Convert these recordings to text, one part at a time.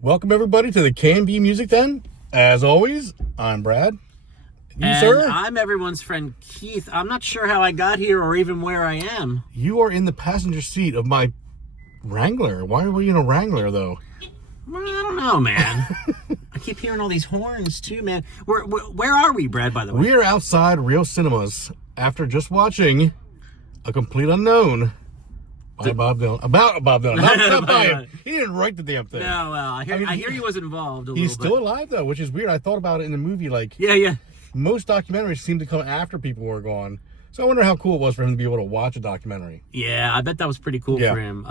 Welcome, everybody, to the Can-Be Music Den. As always, I'm Brad. And sir? I'm everyone's friend Keith. I'm not sure how I got here or even where I am. You are in the passenger seat of my Wrangler. Why were you in a Wrangler, though? Well, I don't know, man. I keep hearing all these horns, too, man. Where are we, Brad, by the way? We are outside Real Cinemas after just watching A Complete Unknown by Bob Dylan. About Bob Dylan. Not by him. He didn't write the damn thing. No, well, I hear he was involved a little bit. He's still alive, though, which is weird. I thought about it in the movie. Like, Yeah. most documentaries seem to come after people were gone. So I wonder how cool it was for him to be able to watch a documentary. Yeah, I bet that was pretty cool Yeah. for him.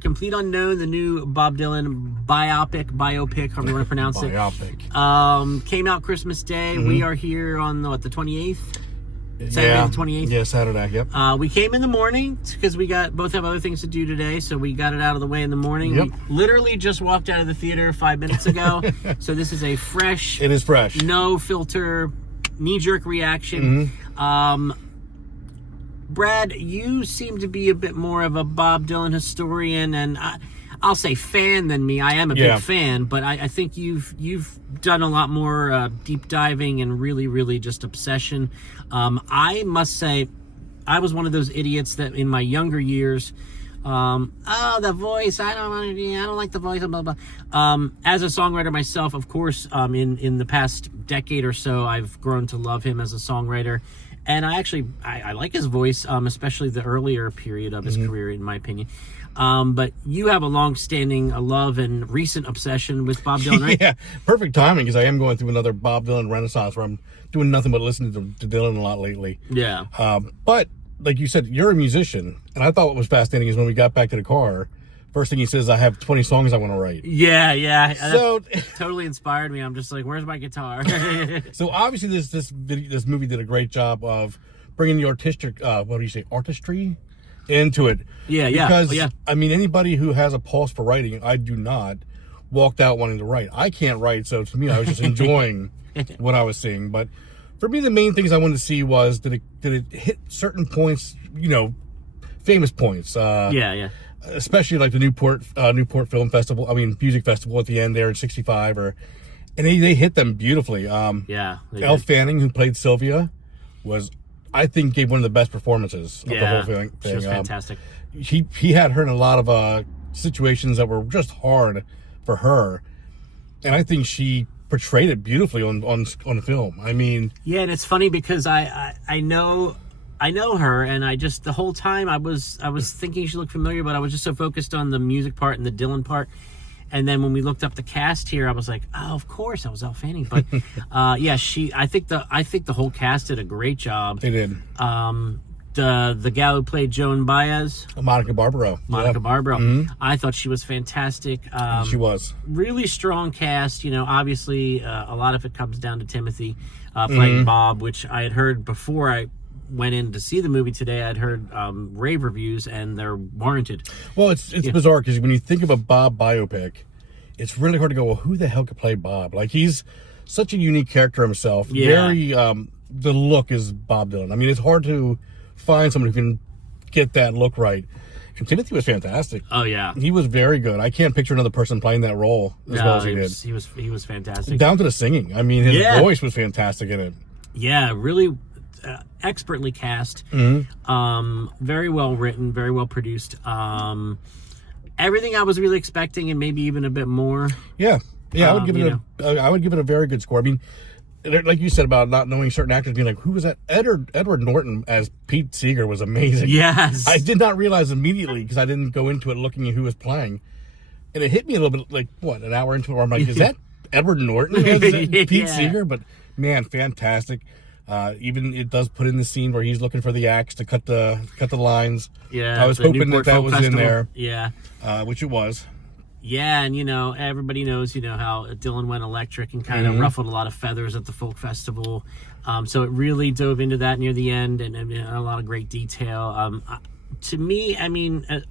Complete Unknown, the new Bob Dylan biopic, however you want to pronounce it. Biopic. Came out Christmas Day. Mm-hmm. We are here on, the 28th? Saturday the 28th? Yeah, Saturday, yep. We came in the morning because we both have other things to do today, so we got it out of the way in the morning. Yep. We literally just walked out of the theater 5 minutes ago, so this is a fresh, It is fresh. no filter, knee-jerk reaction. Mm-hmm. Brad, you seem to be a bit more of a Bob Dylan historian, and I'll say fan than me. I am a big fan, but I think you've done a lot more deep diving and really just obsession. I must say, I was one of those idiots that in my younger years, the voice, I don't like the voice, blah, blah. As a songwriter myself, of course, in the past decade or so, I've grown to love him as a songwriter. And I like his voice, especially the earlier period of his career, in my opinion. But you have a long-standing love and recent obsession with Bob Dylan, right? Yeah, perfect timing, because I am going through another Bob Dylan renaissance where I'm doing nothing but listening to Dylan a lot lately. Yeah. But, like you said, you're a musician. And I thought what was fascinating is when we got back to the car, first thing he says, I have 20 songs I want to write. Yeah. So That totally inspired me. I'm just like, where's my guitar? So obviously this movie did a great job of bringing the artistry into it. Yeah. Because, I mean, anybody who has a pulse for writing, I do not, walked out wanting to write. I can't write, so to me, I was just enjoying what I was seeing. But for me, the main things I wanted to see was, did it hit certain points, famous points. Yeah. Especially like the Newport Film Festival, Music Festival at the end there in 65, and they hit them beautifully. Yeah. Elle Fanning, who played Sylvia, I think gave one of the best performances of the whole thing. She was fantastic. He had her in a lot of situations that were just hard for her, and I think she portrayed it beautifully on film. Yeah, and it's funny because I know her, and the whole time I was thinking she looked familiar, but I was just so focused on the music part and the Dylan part. And then when we looked up the cast here, I was like, oh, of course, that was Elle Fanning. But I think the whole cast did a great job. They did. The gal who played Joan Baez, Monica Barbaro. Mm-hmm. I thought she was fantastic. She was really strong cast. Obviously, a lot of it comes down to Timothy playing Bob, which I had heard before I went in to see the movie today. I'd heard rave reviews, and they're warranted. Well, it's bizarre because when you think of a Bob biopic, it's really hard to go, well, who the hell could play Bob? Like, he's such a unique character himself. Yeah. Very, the look is Bob Dylan. It's hard to find someone who can get that look right. And Timothy was fantastic. Oh, yeah. He was very good. I can't picture another person playing that role as well as he did. He was fantastic. Down to the singing. His voice was fantastic in it. Yeah, really expertly cast. Very well written, very well produced. Everything I was really expecting, and maybe even a bit more. Yeah. I would give it a very good score. Like you said about not knowing certain actors, being like, who was that? Edward Norton as Pete Seeger was amazing. Yes. I did not realize immediately because I didn't go into it looking at who was playing. And it hit me a little bit like, an hour into it, where I'm like, is that Edward Norton as Pete Seeger? But man, fantastic. Even it does put in the scene where he's looking for the axe to cut the lines. Yeah. I was hoping Newport that Folk was Festival. in there. Yeah. Which it was. Yeah, and everybody knows, how Dylan went electric and kind of ruffled a lot of feathers at the folk festival. So it really dove into that near the end, and a lot of great detail. To me,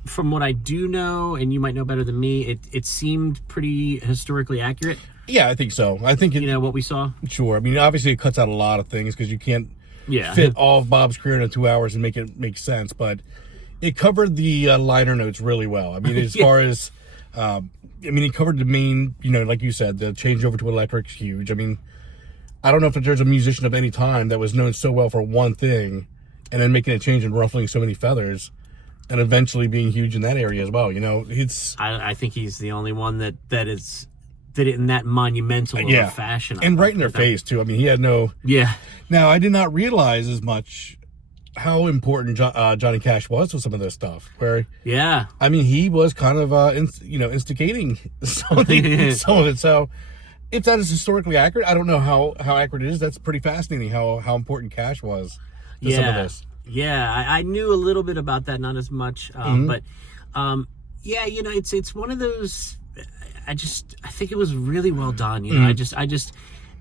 from what I do know, and you might know better than me, it seemed pretty historically accurate. Yeah, I think so. I think what we saw. Sure. Obviously it cuts out a lot of things because you can't fit all of Bob's career into 2 hours and make it make sense. But it covered the liner notes really well. As far as I mean, he covered the main, like you said, the changeover to electric's huge. I mean, I don't know if there's a musician of any time that was known so well for one thing and then making a change and ruffling so many feathers and eventually being huge in that area as well. I think he's the only one that did it in that monumental of a fashion. And right in their face, too. I mean, he had no... Yeah. Now, I did not realize as much how important Johnny Cash was with some of this stuff. Where, yeah, I mean, he was kind of, instigating some of it. So, if that is historically accurate, I don't know how accurate it is. That's pretty fascinating how important Cash was to some of this. Yeah, I knew a little bit about that, not as much, but it's one of those. I think it was really well done.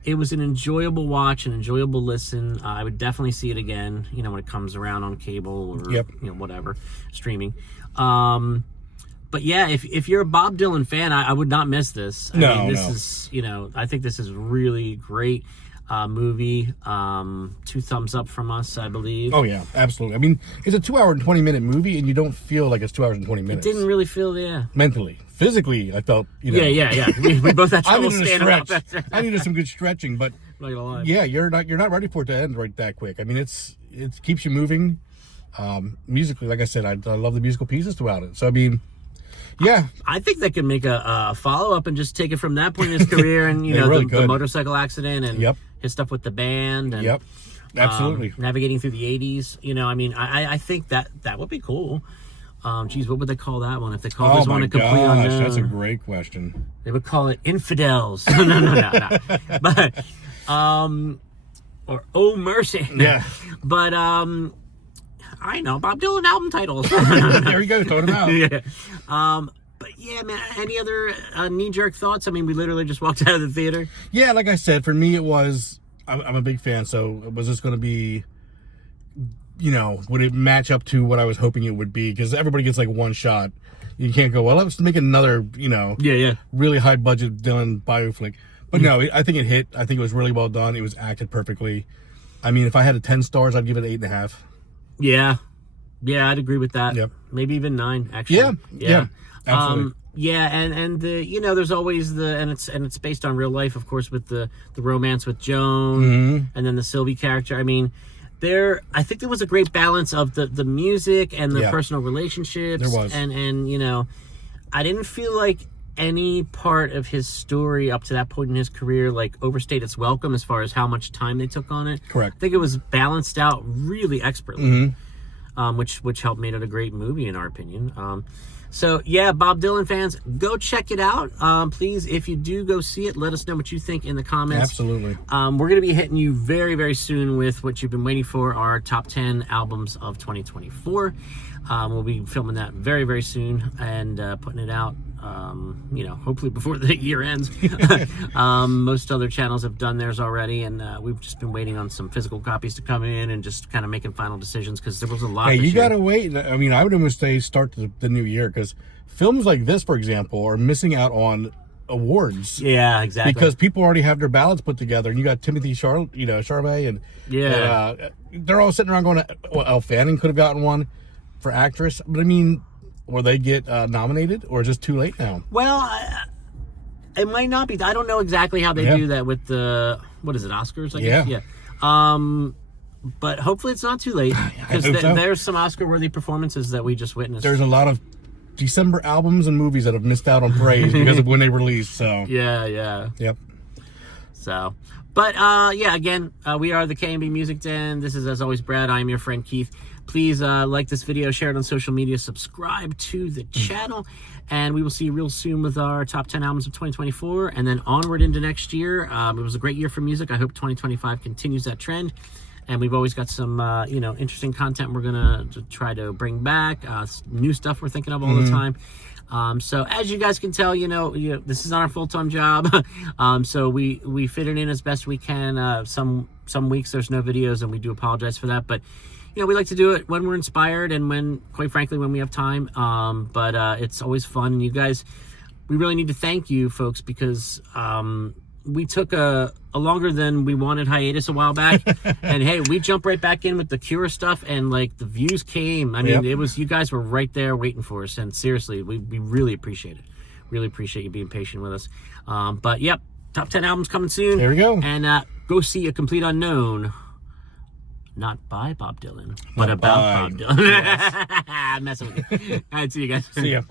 It was an enjoyable watch, an enjoyable listen. I would definitely see it again, when it comes around on cable or whatever, streaming. But yeah, if you're a Bob Dylan fan, I would not miss this. I think this is really great movie. 2 thumbs up from us, I believe. Oh yeah, absolutely. I mean, it's a 2 hour and 20 minute movie, and you don't feel like it's 2 hours and 20 minutes. It didn't really feel, mentally. Physically, I felt, Yeah. We both had trouble standing up. I needed some good stretching, but not gonna lie. Yeah, you're not ready for it to end right that quick. I mean, it keeps you moving. Musically, like I said, I love the musical pieces throughout it. So I mean, yeah, I think they could make a follow up and just take it from that point in his career, and the motorcycle accident and his stuff with the band. And, absolutely. Navigating through the 80s. I think that would be cool. What would they call that one if they call this one a complete unknown? That's a great question. They would call it Infidels. No. But or Oh Mercy. Yeah. But I know Bob Dylan album titles. There you go, throw them out. Yeah. But yeah, man. Any other knee-jerk thoughts? I mean, we literally just walked out of the theater. Yeah, like I said, for me it was. I'm a big fan, so was this going to be? Would it match up to what I was hoping it would be? Because everybody gets like one shot. You can't go, well, let's make another, really high budget Dylan bioflick. But no, I think it hit. I think it was really well done. It was acted perfectly. I mean, if I had a 10 stars, I'd give it 8.5. Yeah, I'd agree with that. Yep. Maybe even 9. Actually. Yeah. Absolutely. And the there's always and it's based on real life, of course, with the romance with Joan and then the Sylvie character. I mean. I think there was a great balance of the music and the personal relationships. There was. And I didn't feel like any part of his story up to that point in his career overstayed its welcome as far as how much time they took on it. Correct. I think it was balanced out really expertly, which helped made it a great movie in our opinion. So, yeah, Bob Dylan fans, go check it out. Please, if you do go see it, let us know what you think in the comments. Absolutely. We're going to be hitting you very, very soon with what you've been waiting for, our top 10 albums of 2024. We'll be filming that very, very soon and putting it out, hopefully before the year ends. Most other channels have done theirs already, and we've just been waiting on some physical copies to come in and just kind of making final decisions because there was a lot. Hey, you got to wait. I mean, I would almost say start the new year because films like this, for example, are missing out on awards. Yeah, exactly. Because people already have their ballots put together, and you got Timothy Chalamet, and they're all sitting around going, well, Elle Fanning could have gotten one for actress, but I mean, will they get nominated, or is it too late now? Well, it might not be. I don't know exactly how they do that with the Oscars. I guess? Yeah. But hopefully it's not too late because there's some Oscar-worthy performances that we just witnessed. There's a lot of December albums and movies that have missed out on praise because of when they released. So yep. So, but again, we are the K&B Music Den. This is, as always, Brad. I am your friend Keith. Please like this video, share it on social media, subscribe to the channel, and we will see you real soon with our top 10 albums of 2024, and then onward into next year. It was a great year for music. I hope 2025 continues that trend, and we've always got some interesting content we're gonna try to bring back, new stuff we're thinking of all the time. So as you guys can tell, this is not our full-time job. So we fit it in as best we can. Some weeks there's no videos, and we do apologize for that, but we like to do it when we're inspired and when, quite frankly, when we have time. But it's always fun. And you guys, we really need to thank you folks because we took a longer than we wanted hiatus a while back. And hey, we jumped right back in with the Cure stuff, and the views came. I mean, it was, you guys were right there waiting for us. And seriously, we really appreciate it. really appreciate you being patient with us. But yep, top 10 albums coming soon. There we go. And go see A Complete Unknown. Not by Bob Dylan, but about Bob Dylan. I'm messing with you. All right, see you guys. See ya.